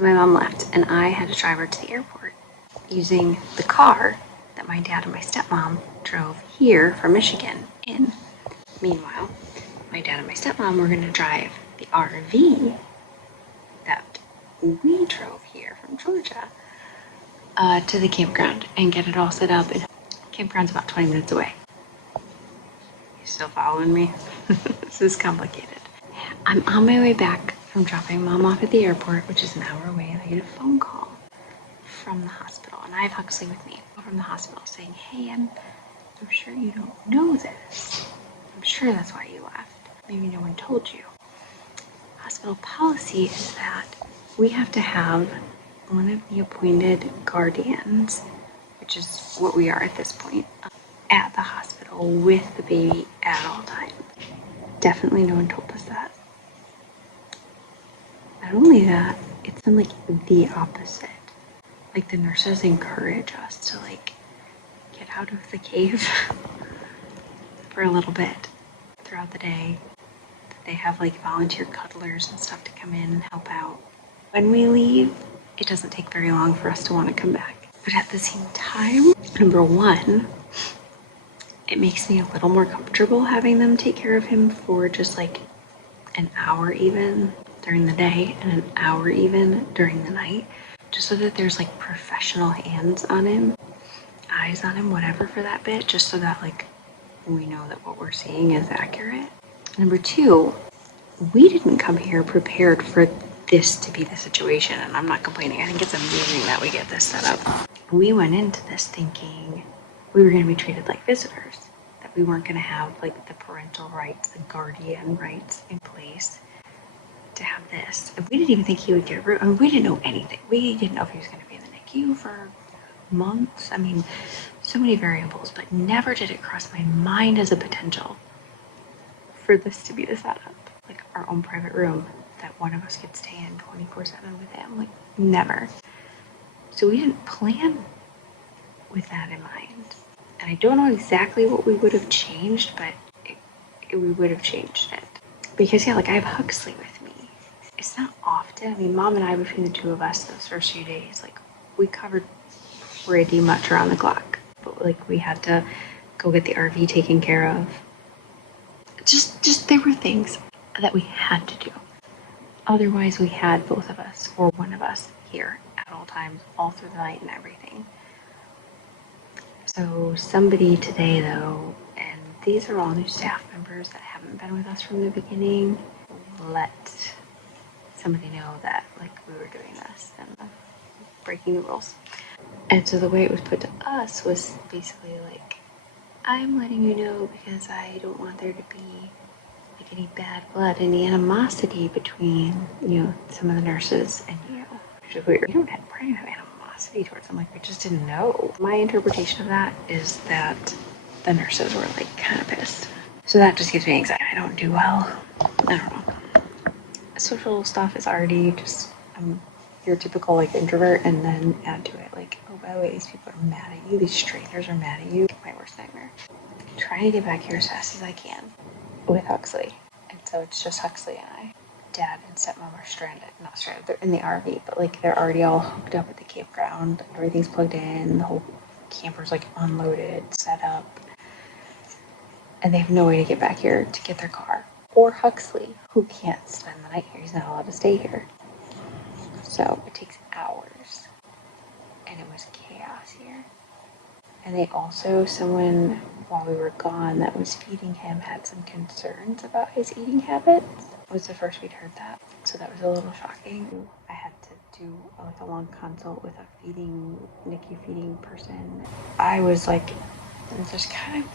So my mom left and I had to drive her to the airport using the car that my dad and my stepmom drove here from Michigan in. Meanwhile, my dad and my stepmom were going to drive the RV that we drove here from Georgia to the campground and get it all set up. And campground's about 20 minutes away. You still following me? This is complicated. I'm on my way back from dropping mom off at the airport, which is an hour away, and I get a phone call from the hospital. And I have Huxley with me from the hospital saying, hey, I'm sure you don't know this. I'm sure that's why you left. Maybe no one told you. Hospital policy is that we have to have one of the appointed guardians, which is what we are at this point, at the hospital with the baby at all times. Definitely no one told us that. Not only that, it's been like the opposite. Like the nurses encourage us to like get out of the cave for a little bit throughout the day. They have like volunteer cuddlers and stuff to come in and help out. When we leave, it doesn't take very long for us to want to come back. But at the same time, number one, it makes me a little more comfortable having them take care of him for just like an hour even during the day and an hour even during the night, just so that there's like professional hands on him, eyes on him, whatever for that bit, just so that like we know that what we're seeing is accurate. Number two, we didn't come here prepared for this to be the situation, and I'm not complaining. I think it's amazing that we get this set up. We went into this thinking we were going to be treated like visitors, that we weren't going to have like the parental rights, the guardian rights in place to have this. And we didn't even think he would get a room. I mean, we didn't know anything. We didn't know if he was going to be in the NICU for months. I mean, so many variables, but never did it cross my mind as a potential for this to be the setup, like our own private room that one of us could stay in 24/7 with him. Like, never. So we didn't plan with that in mind. And I don't know exactly what we would have changed, but we would have changed it. Because yeah, like I have Huxley with me. It's not often. I mean, mom and I, between the two of us, those first few days, like we covered pretty much around the clock. But like we had to go get the RV taken care of. Just there were things that we had to do. Otherwise, we had both of us or one of us here at all times, all through the night and everything. So somebody today, though, and these are all new staff members that haven't been with us from the beginning, let somebody know that like we were doing this and breaking the rules. And so the way it was put to us was basically like, I'm letting you know because I don't want there to be like any bad blood, any animosity between, you know, some of the nurses and you. Which is weird. We don't have animosity towards them, like we just didn't know. My interpretation of that is that the nurses were like kind of pissed. So that just gives me anxiety. I don't do well. I don't know. Social stuff is already just, your typical like introvert, and then add to it like, oh, by the way, these people are mad at you. These strangers are mad at you. My worst nightmare. I'm trying to get back here as fast as I can with Huxley. And so it's just Huxley and I. Dad and stepmom are not stranded, they're in the RV, but like they're already all hooked up at the campground. Everything's plugged in, the whole camper's like unloaded, set up. And they have no way to get back here to get their car. Or Huxley, who can't spend the night here. He's not allowed to stay here. So it takes hours. And it was chaos here. And they also, someone, while we were gone, that was feeding him had some concerns about his eating habits. It was the first we'd heard that. So that was a little shocking. I had to do like a long consult with a NICU feeding person. I was like, just kind of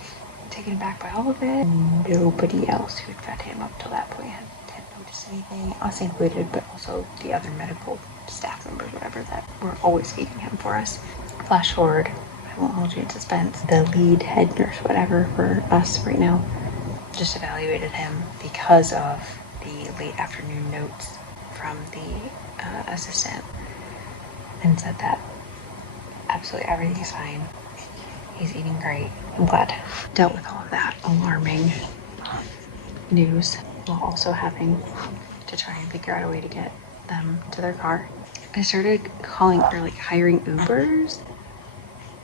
taken aback by all of it. Nobody else who had fed him up till that point had noticed anything, us included, but also the other medical staff members, whatever, that were always feeding him for us. Flash forward, I won't hold you in suspense, the lead head nurse, whatever, for us right now, just evaluated him because of the late afternoon notes from the assistant, and said that absolutely everything's fine. He's eating great. I'm glad. Dealt with all of that alarming news while also having to try and figure out a way to get them to their car. I started calling or like hiring Ubers,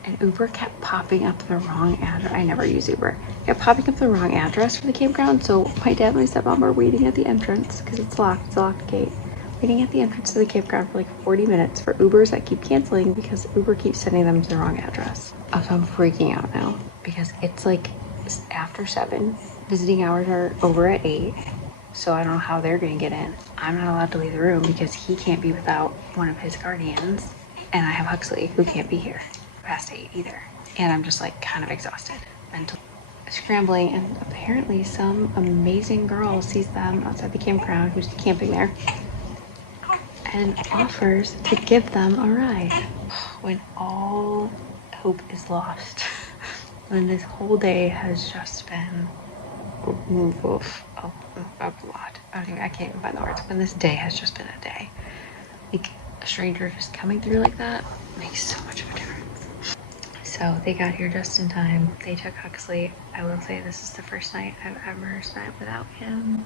and Uber kept popping up the wrong address. I never use Uber. It kept popping up the wrong address for the campground. So my dad and my stepmom are waiting at the entrance because it's locked. It's a locked gate. Waiting at the entrance to the campground for like 40 minutes for Ubers that keep canceling because Uber keeps sending them to the wrong address. Oh, so I'm freaking out now because it's like after 7. Visiting hours are over at 8. So I don't know how they're gonna get in. I'm not allowed to leave the room because he can't be without one of his guardians. And I have Huxley who can't be here past 8 either. And I'm just like kind of exhausted, mentally scrambling. And apparently some amazing girl sees them outside the campground who's camping there and offers to give them a ride. When all hope is lost, when this whole day has just been a lot. I can't even find the words. When this day has just been a day, like a stranger just coming through like that makes so much of a difference. So they got here just in time. They took Huxley. I will say this is the first night I've ever spent without him,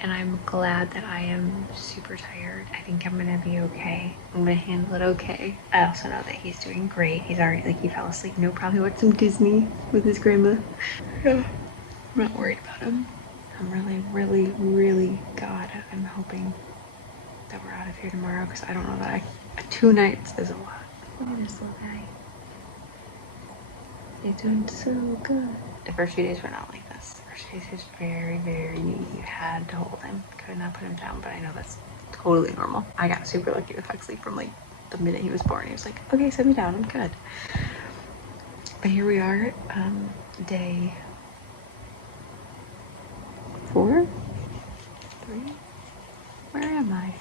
and I'm glad that I am super tired. I think I'm gonna be okay. I'm gonna handle it okay. I also know that he's doing great. He's already, like, he fell asleep. No, probably watched some Disney with his grandma. Yeah. I'm not worried about him. I'm really, God, I'm hoping that we're out of here tomorrow because I don't know that 2 nights is a lot. Look at this little guy. He's doing so good. The first few days were not like this. The first few days was very needy. You had to hold him. Could not put him down, but I know that's totally normal. I got super lucky with Huxley from like the minute he was born. He was like, okay, set me down, I'm good. But here we are, day 4? 3? Where am I?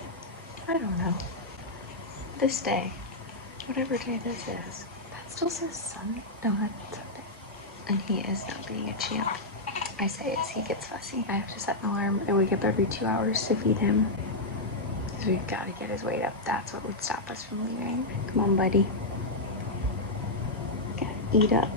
I don't know. This day. Whatever day this is. That still says Sunday. No, that's Sunday. And he is not being a champ. I say as he gets fussy. I have to set an alarm and wake up every 2 hours to feed him. Because we've got to get his weight up. That's what would stop us from leaving. Come on, buddy. Gotta eat up.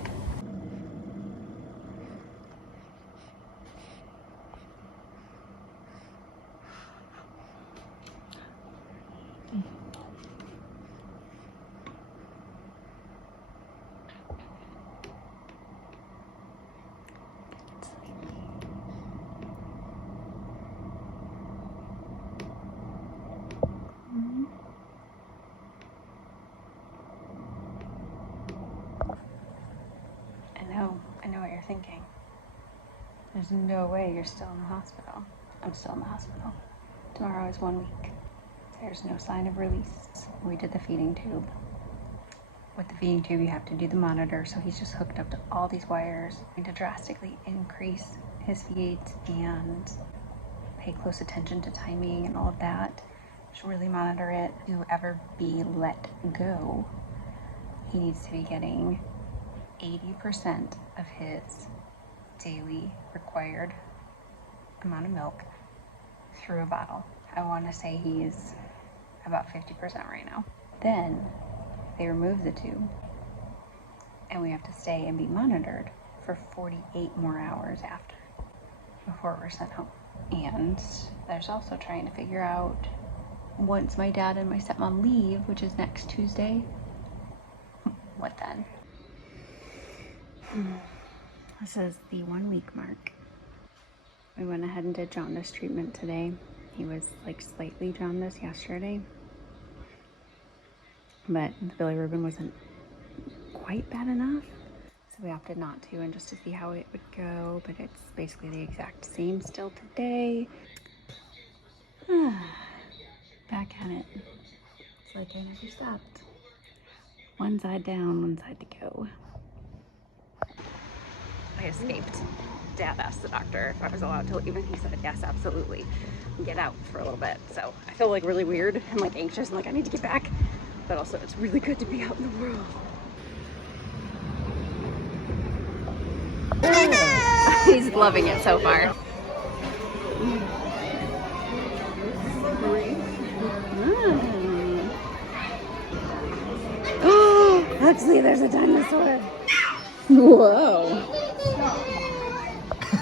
I know what you're thinking. There's no way you're still in the hospital. I'm still in the hospital. Tomorrow is 1 week. There's no sign of release. We did the feeding tube. With the feeding tube, you have to do the monitor, so he's just hooked up to all these wires to drastically increase his feeds and pay close attention to timing and all of that. Just really monitor it. To ever be let go, he needs to be getting 80% of his daily required amount of milk through a bottle. I want to say he's about 50% right now. Then they remove the tube and we have to stay and be monitored for 48 more hours after before we're sent home. And there's also trying to figure out, once my dad and my stepmom leave, which is next Tuesday, what then? This is the 1 week mark. We went ahead and did jaundice treatment today. He was like slightly jaundiced yesterday, but the bilirubin wasn't quite bad enough, so we opted not to, and just to see how it would go. But it's basically the exact same still today. Back at it. It's like I never stopped. One side down, one side to go. I escaped. Dad asked the doctor if I was allowed to leave, and he said yes, absolutely. Get out for a little bit. So I feel like really weird and like anxious and like I need to get back, but also it's really good to be out in the world. He's loving it so far. Oh, actually, there's a dinosaur. Whoa.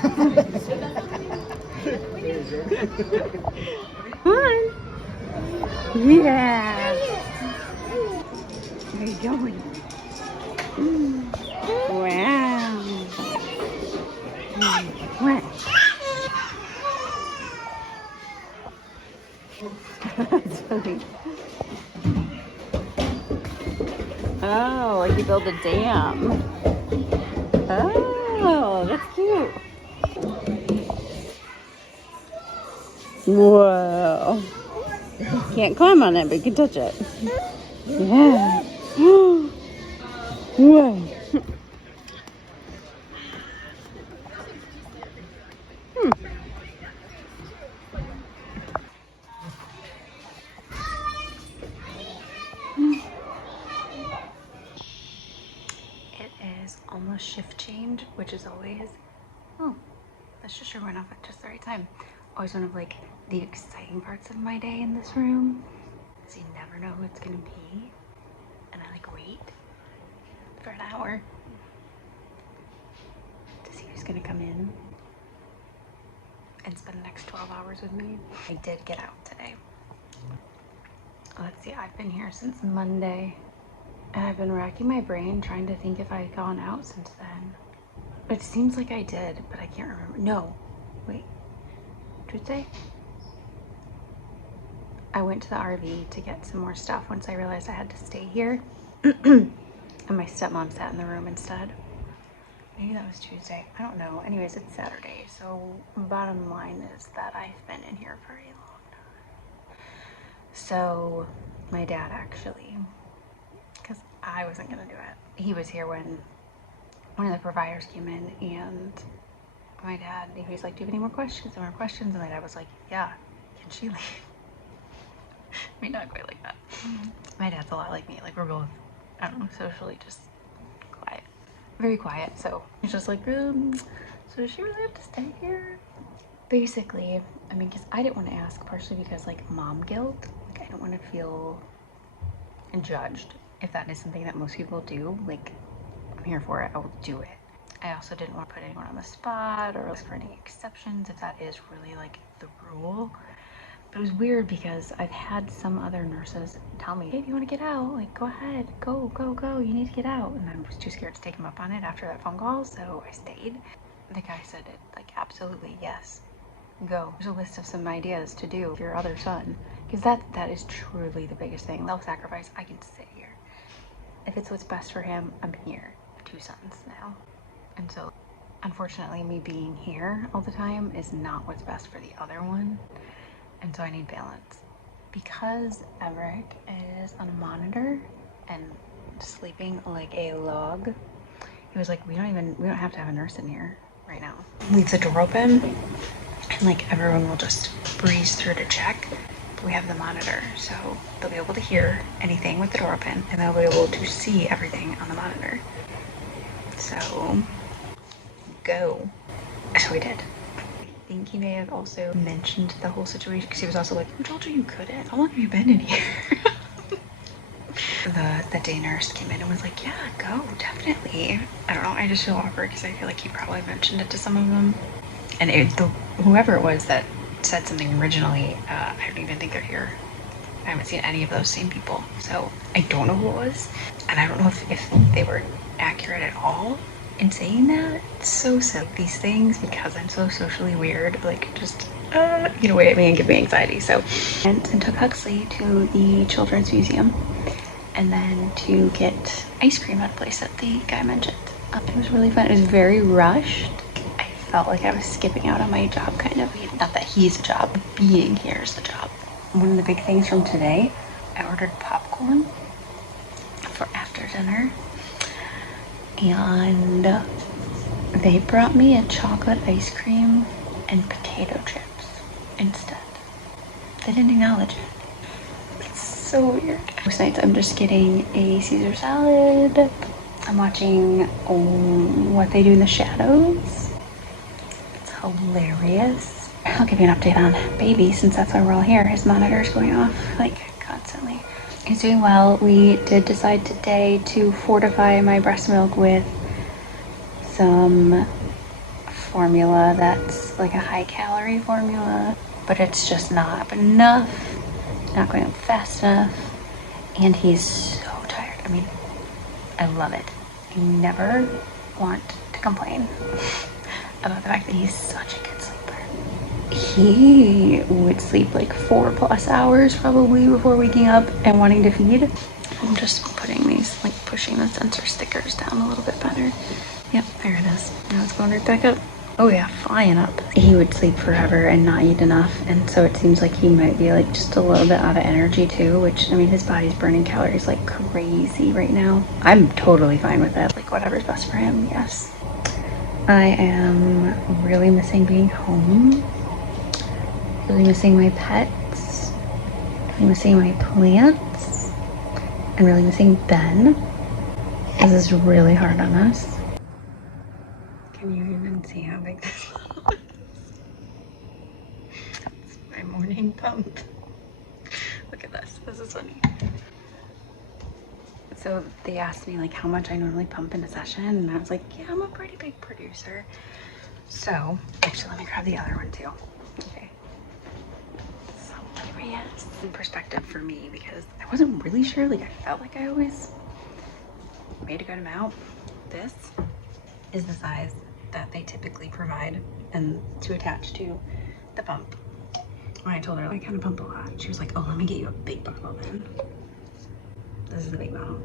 Come on. Yeah. Oh, like you build a dam. Oh, that's cute. Whoa. Can't climb on it, but you can touch it. Yeah. Whoa. It is almost shift change, which is always, oh, that's just showing off at just the right time. Always one of like the exciting parts of my day in this room, because you never know who it's gonna be, and I like wait for an hour to see who's gonna come in and spend the next 12 hours with me. I did get out today. Let's see, I've been here since Monday, and I've been racking my brain trying to think if I had gone out since then. It seems like I did, but I can't remember. No, wait, Tuesday? I went to the RV to get some more stuff once I realized I had to stay here. And my stepmom sat in the room instead. Maybe that was Tuesday. I don't know. Anyways, it's Saturday. So bottom line is that I've been in here for a long time. So my dad actually, because I wasn't going to do it, he was here when one of the providers came in, and my dad, he was like, do you have any more questions? Any more questions? And my dad was like, yeah, can she leave? I mean, not quite like that. My dad's a lot like me. Like, we're both, I don't know, socially just quiet. Very quiet. So he's just like, so does she really have to stay here? Basically, I mean, because I didn't want to ask, partially because, like, mom guilt. Like, I don't want to feel judged. If that is something that most people do, like, I'm here for it. I will do it. I also didn't want to put anyone on the spot or ask for any exceptions if that is really, like, the rule. But it was weird because I've had some other nurses tell me, hey, if you want to get out, like, go ahead, go, you need to get out. And I was too scared to take him up on it after that phone call, so I stayed. The guy said it, like, absolutely, yes, go. There's a list of some ideas to do with your other son. Because that is truly the biggest thing. Self-sacrifice, I can sit here. If it's what's best for him, I'm here. I have 2 sons now. And so, unfortunately, me being here all the time is not what's best for the other one. And so I need balance. Because Everett is on a monitor and sleeping like a log, he was like, we don't have to have a nurse in here right now. Leave the door open and like everyone will just breeze through to check. But we have the monitor, so they'll be able to hear anything with the door open and they'll be able to see everything on the monitor. So, go. So we did. I think he may have also mentioned the whole situation because he was also like, who told you couldn't? How long have you been in here? The day nurse came in and was like, yeah, go, definitely. I don't know, I just feel awkward because I feel like he probably mentioned it to some of them. And whoever it was that said something originally, I don't even think they're here. I haven't seen any of those same people. So I don't know who it was. And I don't know if they were accurate at all in saying that. It's so silly, these things, because I'm so socially weird, like, just get away at me and give me anxiety. So I went and took Huxley to the Children's Museum and then to get ice cream at a place that the guy mentioned. It was really fun. It was very rushed. I felt like I was skipping out on my job, kind of. Not that he's a job, being here is the job. One of the big things from today, I ordered popcorn for after dinner. And they brought me a chocolate ice cream and potato chips instead. They didn't acknowledge it. It's so weird. Most nights I'm just getting a Caesar salad. I'm watching What They Do in the Shadows. It's hilarious. I'll give you an update on baby since that's why we're all here. His monitor's going off like constantly. He's doing well. We did decide today to fortify my breast milk with some formula that's like a high calorie formula, but it's just not enough, not going up fast enough, and he's so tired. I mean, I love it. I never want to complain about the fact that he's such a good sleeper. He would sleep like 4+ hours probably before waking up and wanting to feed. I'm just putting these, like pushing the sensor stickers down a little bit better. Yep, there it is. Now it's going right back up. Oh yeah, flying up. He would sleep forever and not eat enough, and so it seems like he might be like just a little bit out of energy too, which, I mean, his body's burning calories like crazy right now. I'm totally fine with it, like whatever's best for him, yes. I am really missing being home, really missing my pets, really missing my plants, and really missing Ben. This is really hard on us. Can you even see how big this is? That's my morning pump. Look at this. This is funny. So they asked me like how much I normally pump in a session, and I was like, yeah, I'm a pretty big producer. So actually, let me grab the other one too. Okay. So here he is. In perspective for me, because I wasn't really sure. Like I felt like I always made a good amount. This is the size that they typically provide and to attach to the pump. When I told her like I kind of pump a lot, she was like, oh, let me get you a big bottle then. This is the big bottle.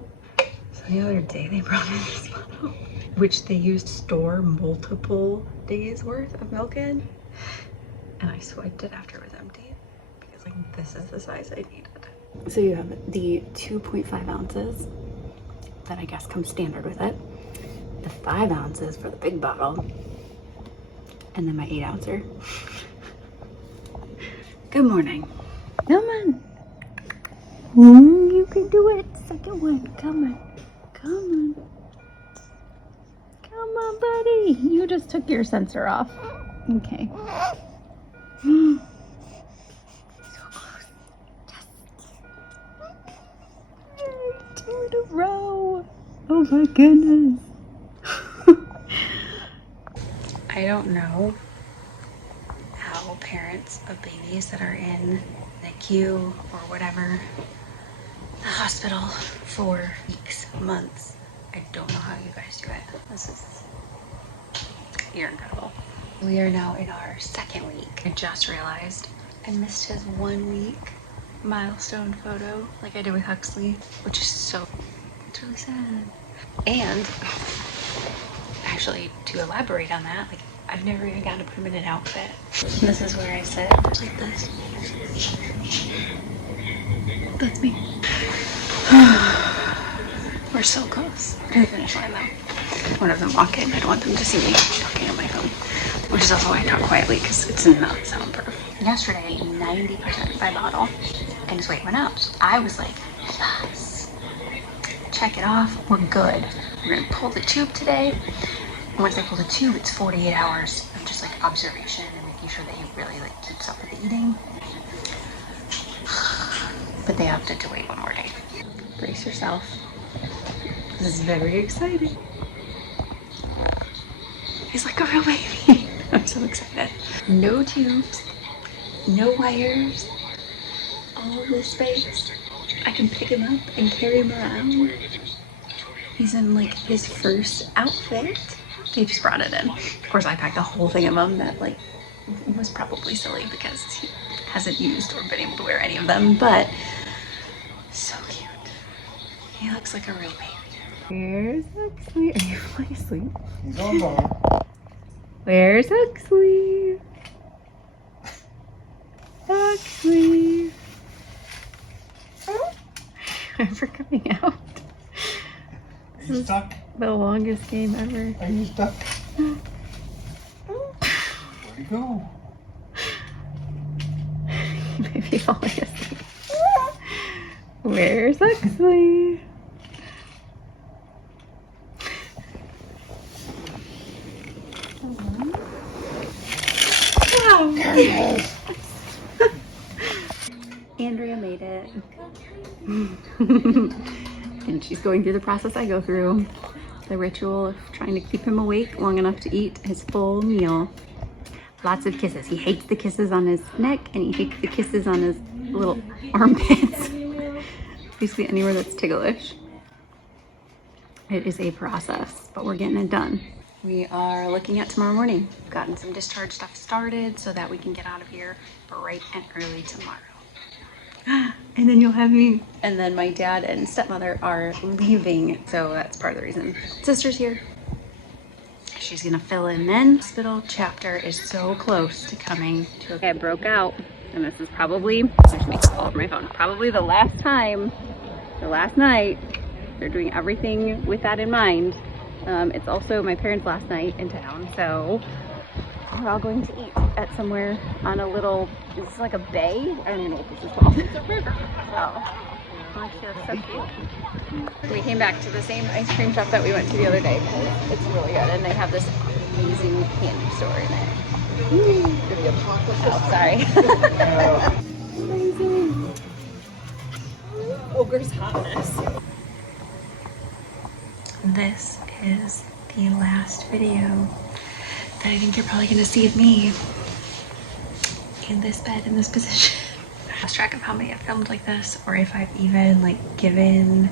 So the other day they brought in this bottle, which they used to store multiple days worth of milk in, and I swiped it after it was empty because like this is the size I needed. So you have the 2.5 ounces that I guess comes standard with it, the 5 ounces for the big bottle, and then my 8 ouncer. Good morning. Come on. You can do it. Second one. Come on. Come on. Come on, buddy. You just took your sensor off. Okay. So close. Yes. 2 in a row. Oh my goodness. I don't know how parents of babies that are in NICU or whatever, the hospital for weeks, months. I don't know how you guys do it. You're incredible. We are now in our second week. I just realized I missed his 1 week milestone photo like I did with Huxley, which is so, it's really sad. And actually, to elaborate on that, like I've never even gotten to put him in an outfit. This is where I sit, like this. That's me. We're so close to the finish line though. One of them walk in, I don't want them to see me talking on my phone, which is also why I talk quietly, because it's not soundproof. Yesterday, 90% of my bottle, and his weight went up. So I was like, yes, check it off, we're good. We're gonna pull the tube today. And once I pull the tube, it's 48 hours of just like observation and making sure that he really like keeps up with the eating. But they opted to wait 1 more day. Brace yourself. This is very exciting. He's like a real baby. I'm so excited. No tubes, no wires, all this space. I can pick him up and carry him around. He's in like his first outfit. They just brought it in. Of course, I packed a whole thing of them that like was probably silly because he hasn't used or been able to wear any of them, but so cute. He looks like a real baby. Where's Huxley? Are you falling asleep? Where's Huxley? Huxley. I'm for coming out. Are you stuck? The longest game ever. Are you stuck? Where'd you go? Maybe falling asleep. Where's Huxley? Andrea made it. And she's going through the process I go through. The ritual of trying to keep him awake long enough to eat his full meal. Lots of kisses. He hates the kisses on his neck and he hates the kisses on his little armpits. Basically anywhere that's ticklish. It is a process, but we're getting it done. We are looking at tomorrow morning. We've gotten some discharge stuff started so that we can get out of here bright and early tomorrow. And then you'll have me. And then my dad and stepmother are leaving, so that's part of the reason. Sister's here. She's gonna fill in then. Hospital chapter is so close to coming to a... I broke out, and this is probably, I should make a call from my phone, probably the last time, the last night. They're doing everything with that in mind. It's also my parents' last night in town, so we're all going to eat at somewhere on a little, it's like a bay? I don't even know what this is called. It's a river. Oh. Actually, that's so cute. We came back to the same ice cream shop that we went to the other day because it's really good, and they have this amazing candy store in it. Oh, sorry. Amazing. Ogre's hotness. This is the last video that I think you're probably going to see of me in this bed, in this position. I lost track of how many I've filmed like this, or if I've even like given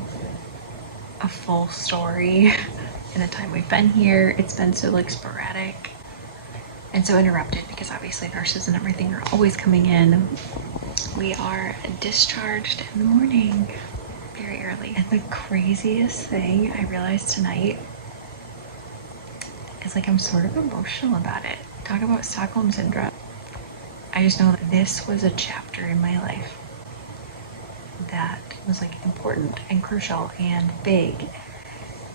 a full story in the time we've been here. It's been so like sporadic and so interrupted because obviously nurses and everything are always coming in. We are discharged in the morning, very early. And the craziest thing I realized tonight is like I'm sort of emotional about it. Talk about Stockholm Syndrome. I just know that this was a chapter in my life that was like important and crucial and big.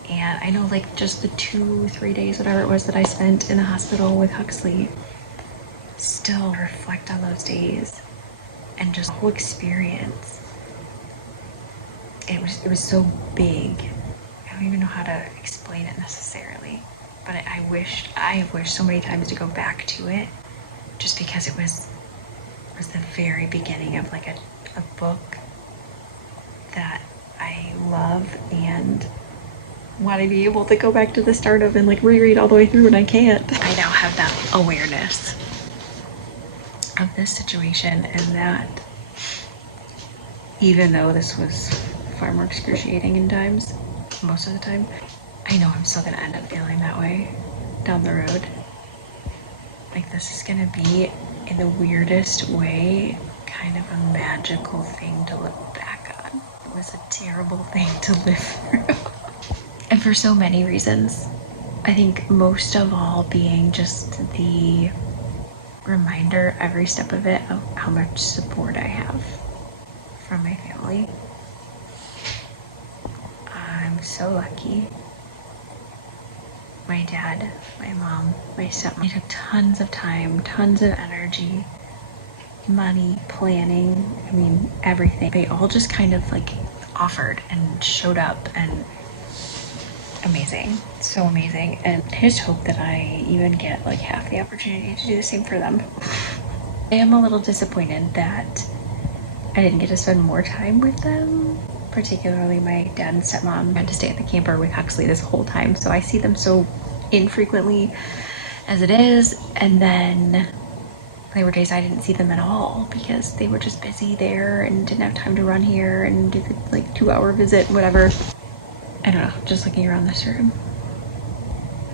And I know like just the 2-3 days, whatever it was that I spent in the hospital with Huxley, still reflect on those days and just the whole experience. It was so big. I don't even know how to explain it necessarily, but I have wished so many times to go back to it, just because it was the very beginning of like a book that I love and want to be able to go back to the start of and like reread all the way through, and I can't. I now have that awareness of this situation, and that even though this was far more excruciating in times, most of the time, I know I'm still gonna end up feeling that way down the road. Like this is gonna be, in the weirdest way, kind of a magical thing to look back on. It was a terrible thing to live through. And for so many reasons. I think most of all being just the reminder every step of it of how much support I have from my family. I'm so lucky. My dad, my mom, my stepmom, they took tons of time, tons of energy, money, planning, I mean, everything. They all just kind of like offered and showed up, and amazing, so amazing. And I just hope that I even get like half the opportunity to do the same for them. I am a little disappointed that I didn't get to spend more time with them, particularly my dad and stepmom had to stay at the camper with Huxley this whole time, so I see them so infrequently as it is. And then there were days I didn't see them at all because they were just busy there and didn't have time to run here and do the like 2-hour visit, whatever. I don't know, just looking around this room,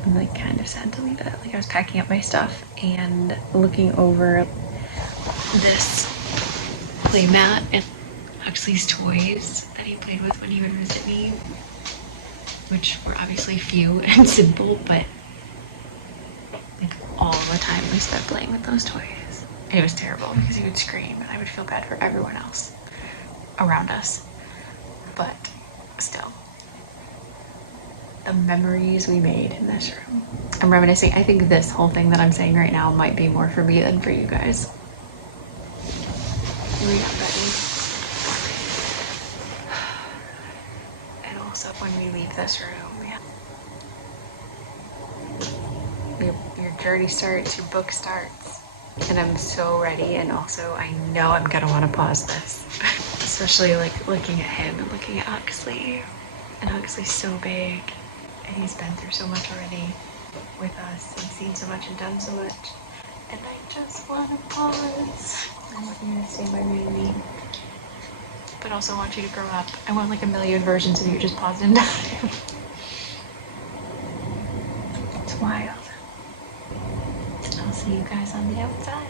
I'm like kind of sad to leave it. Like I was packing up my stuff and looking over this playmat and Huxley's toys that he played with when he would visit me, which were obviously few and simple, but like all the time we spent playing with those toys. And it was terrible because he would scream and I would feel bad for everyone else around us. But still, the memories we made in this room. I'm reminiscing. I think this whole thing that I'm saying right now might be more for me than for you guys. Are we not ready? And also when we leave this room, your journey starts, your book starts. And I'm so ready, and also I know I'm gonna want to pause this. Especially like looking at him and looking at Huxley. And Huxley's so big, and he's been through so much already with us and seen so much and done so much. And I just want to pause. I want you to stay by me, but also want you to grow up. I want like a million versions of you just paused in time. It's wild. I'll see you guys on the outside.